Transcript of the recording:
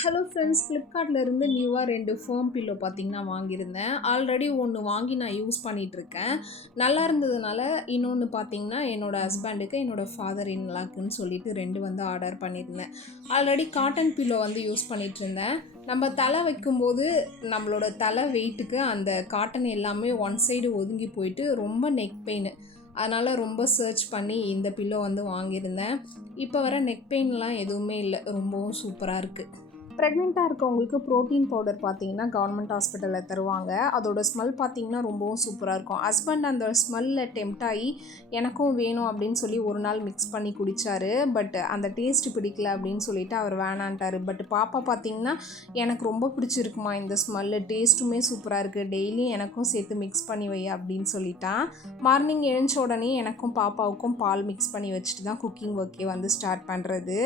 Hello friends, ஃப்ளிப்கார்ட்லேருந்து நியூவாக 2 foam pillow பார்த்தீங்கன்னா வாங்கியிருந்தேன். ஆல்ரெடி ஒன்று வாங்கி நான் யூஸ் பண்ணிகிட்ருக்கேன். நல்லா இருந்ததுனால இன்னொன்று பார்த்தீங்கன்னா என்னோடய ஹஸ்பண்டுக்கு, என்னோடய ஃபாதர் இன் லாக்குன்னு சொல்லிட்டு 2 வந்து ஆர்டர் பண்ணியிருந்தேன். ஆல்ரெடி காட்டன் பில்லோ வந்து யூஸ் பண்ணிகிட்ருந்தேன். நம்ம தலை வைக்கும்போது நம்மளோட தலை வெயிட்டுக்கு அந்த காட்டன் எல்லாமே ஒன் சைடு ஒதுங்கி போயிட்டு ரொம்ப நெக் பெயின். அதனால் ரொம்ப சர்ச் பண்ணி இந்த பில்லோ வந்து வாங்கியிருந்தேன். இப்போ வர நெக் பெயின்லாம் எதுவுமே இல்லை, ரொம்பவும் சூப்பராக இருக்குது. ப்ரெக்னெண்ட்டாக இருக்கவங்களுக்கு ப்ரோட்டீன் பவுடர் பார்த்தீங்கன்னா கவர்மெண்ட் ஹாஸ்பிட்டலில் தருவாங்க. அதோட ஸ்மெல் பார்த்தீங்கன்னா ரொம்பவும் சூப்பராக இருக்கும். ஹஸ்பண்ட் அந்த ஸ்மெல்லில் டெம்ப்ட் ஆகி எனக்கும் வேணும் அப்படின்னு சொல்லி ஒரு நாள் மிக்ஸ் பண்ணி குடித்தார். பட் அந்த டேஸ்ட்டு பிடிக்கல அப்படின்னு சொல்லிட்டு அவர் வேணான்ட்டார். பட் பாப்பா பார்த்தீங்கன்னா எனக்கு ரொம்ப பிடிச்சிருக்குமா இந்த ஸ்மெல்லு, டேஸ்ட்டுமே சூப்பராக இருக்குது, டெய்லியும் எனக்கும் சேர்த்து மிக்ஸ் பண்ணி வை அப்படின்னு சொல்லிட்டான். மார்னிங் எழுந்த உடனே எனக்கும் பாப்பாவுக்கும் பால் மிக்ஸ் பண்ணி வச்சுட்டு தான் குக்கிங் ஒர்க்கே வந்து ஸ்டார்ட் பண்ணுறது.